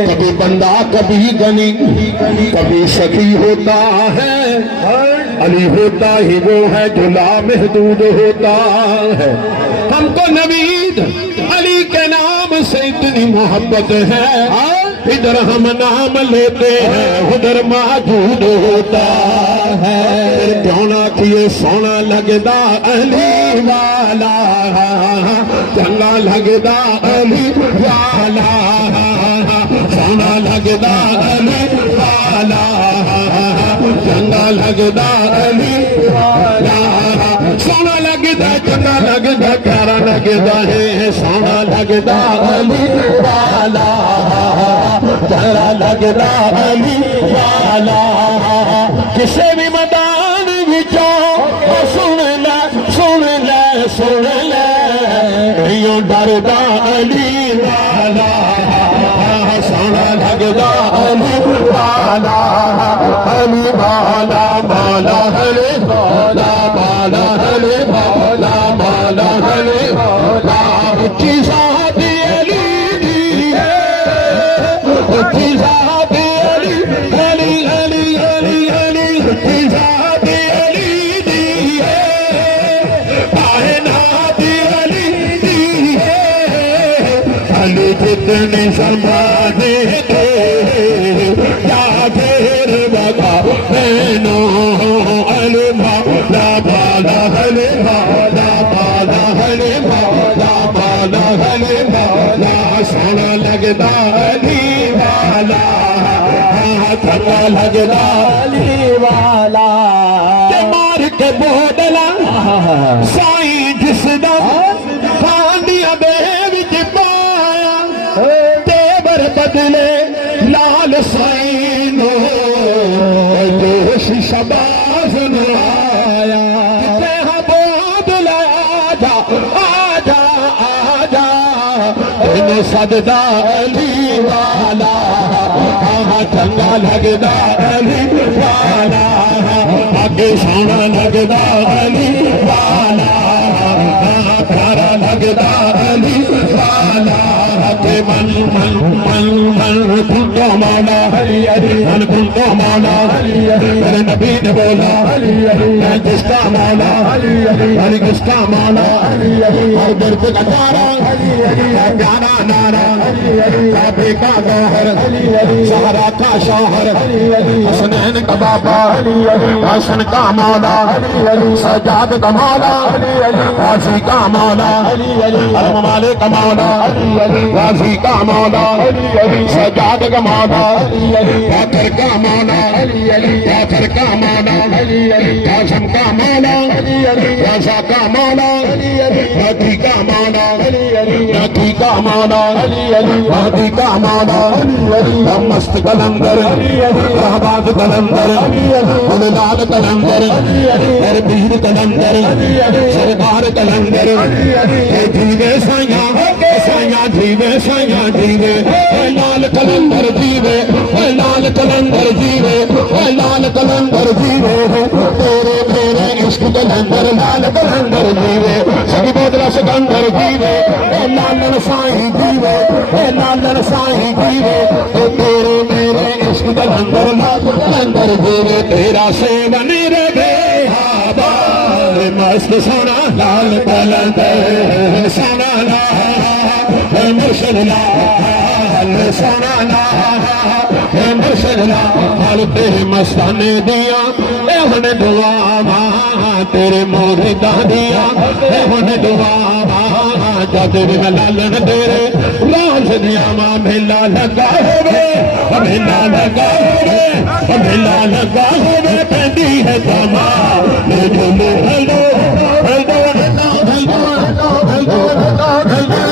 कभी बंदा कभी गनी कभी सखी होता है। अली होता ही वो है जो लामहदूद होता है। हमको नवीद अली के नाम से इतनी मोहब्बत है, इधर हम नाम लेते हैं उधर मौजूद होता है। क्यों ना किए सोना लगदा अली वाला, चंगा लगदा अली वाला, सोना लगदा अली वाला, चंगा लगदा अली वाला, सोना लगदा चंगा लगदा प्यारा लगदा है, सोना लगदा अली वाला, प्यारा लगदा अली वाला। किसे भी मैदान विचों सुन ले सुन ले सुन ले, यूं डरदा अली वाला, सोना लगदा अली वाला, अली वाला माला हले वाला, माला हले वाला, माला हले वाला। उच्ची साथी अली दी है, उच्ची साथी अली अली अली अली अली, उच्ची साथी अली दी है, पाए नाती अली दी है। अली जितनी संभाले थे या फिर बता मैनो अली माला बाला हले बाला, बाला हले बाला, बाला हले बाला, सोना लगदा अली वाला, चंगा लगदा अली वाला। मार के बोदला साई जिसदा खांडिया दे विच पाया, तेवर बदले लाल साई नो जोश शबाज आया। बोदला आजा आजा आजा, तेने सददा अली वाला, चंगा लगदा अली वाला, आगे सोना लगदा अली वाला, प्यारा लगदा अली वाला। के मन मन मन मन कुंतो माना हरी हरी, मन कुंतो माना हरी हरी, मेरे नबी ने बोला हरी हरी, मैं किसका माना हरी हरी, हरी किसका माना हरी हरी, और दर्द का तारा हरी हरी, प्यारा नारा हरी हरी, काबे का गौहर हरी हरी, सहरा का शौहर हरी हरी, हसनैन का बाबा हरी हरी, हसन का मौला हरी हरी, सजाद का मौला हरी हरी, गाजी का मौला हरी हरी, अलमाले का मौला हरी हरी, गाजी का मौला हरी हरी, सजाद का मौला हरी हरी, पाथर का मौला हरी हरी, पाथर का मौला हरी हरी, कासम का मौला हरी हरी, राजा का मौला हरी हरी, नाथी का मौला हरी हरी, नाथी का मौला हरी हरी, नाथी का मौला हरी हरी, मस्त कलंदर हरी हरी, रहबाद कलंदर हरी हरी, लाल कलंदर हरी हरी, मेरे पीर कलंदर हरी हरी, सरदार कलंदर हरी हरी, जीवे साया साया जीवे साया जीवे, लाल कलंदर जीवे, लाल कलंदर जीवे, लाल कलंदर जीवे, तेरे तेरे इश्क कलंदर लाल कलंदर जीवे, सभी बोदला सिकंदर जीवे, लालन साईं जीवे, लालन साईं जीवे, तेरे मेरे इश्क कलंदर लाल कलंदर जीवे। तेरा सेवन रे बेहाबा मस्त सोना लाल कलंदर, सोना लाल मुर्शद लाल, सोना लाल मुर्शद लाल, तेरे मस्ताने दिया एहन दुआवा, तेरे मुरीदा दिया एहन दुआवा, जद भी मैं लालन तेरे लाल दियावा, मेला लगा होवे, मेला लगा होवे, मेला लगा होवे, पेंदी है Jama hello hello hello hello hello hello hello.